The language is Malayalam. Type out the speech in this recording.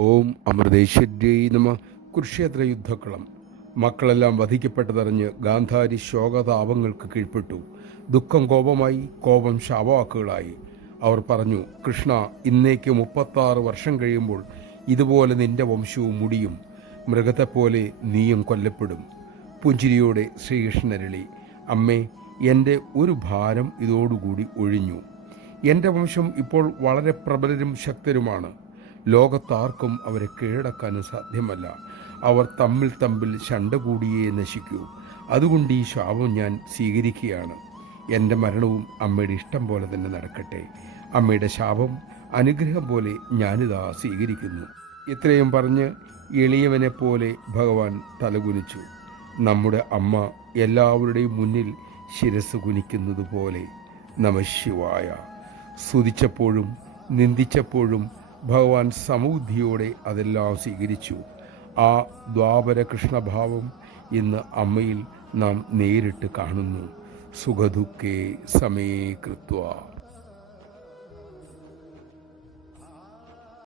ഓം അമൃതേശ്വര്यै നമ. കുരുക്ഷേത്ര യുദ്ധക്കളം. മക്കളെല്ലാം വധിക്കപ്പെട്ടതറിഞ്ഞ് ഗാന്ധാരി ശോകതാപങ്ങൾക്ക് കീഴ്പ്പെട്ടു. ദുഃഖം കോപമായി, കോപം ശാപവാക്കുകളായി. അവർ പറഞ്ഞു, കൃഷ്ണ, ഇന്നേക്ക് 36 വർഷം കഴിയുമ്പോൾ ഇതുപോലെ നിന്റെ വംശവും മുടിയും. മൃഗത്തെപ്പോലെ നീയും കൊല്ലപ്പെടും. പുഞ്ചിരിയോടെ ശ്രീകൃഷ്ണരളി, അമ്മേ, എൻ്റെ ഒരു ഭാരം ഇതോടുകൂടി ഒഴിഞ്ഞു. എൻ്റെ വംശം ഇപ്പോൾ വളരെ പ്രബലരും ശക്തരുമാണ്. ലോകത്താർക്കും അവരെ കീഴടക്കാനും സാധ്യമല്ല. അവർ തമ്മിൽ ശണ്ട കൂടിയേ നശിക്കൂ. അതുകൊണ്ട് ഈ ശാപം ഞാൻ സ്വീകരിക്കുകയാണ്. എൻ്റെ മരണവും അമ്മയുടെ ഇഷ്ടം പോലെ തന്നെ നടക്കട്ടെ. അമ്മയുടെ ശാപം അനുഗ്രഹം പോലെ ഞാനിതാ സ്വീകരിക്കുന്നു. ഇത്രയും പറഞ്ഞ് എളിയവനെ പോലെ ഭഗവാൻ തലകുനിച്ചു. നമ്മുടെ അമ്മ എല്ലാവരുടെയും മുന്നിൽ ശിരസ് കുനിക്കുന്നത് പോലെ. നമഃശിവായ. സ്തുതിച്ചപ്പോഴും നിന്ദിച്ചപ്പോഴും ഭഗവാൻ സമബുദ്ധിയോടെ അതെല്ലാം സ്വീകരിച്ചു. ആ ദ്വാപര കൃഷ്ണഭാവം ഇന്ന് അമ്മയിൽ നാം നേരിട്ട് കാണുന്നു. സുഖദുഃഖേ സമേ കൃത്വ.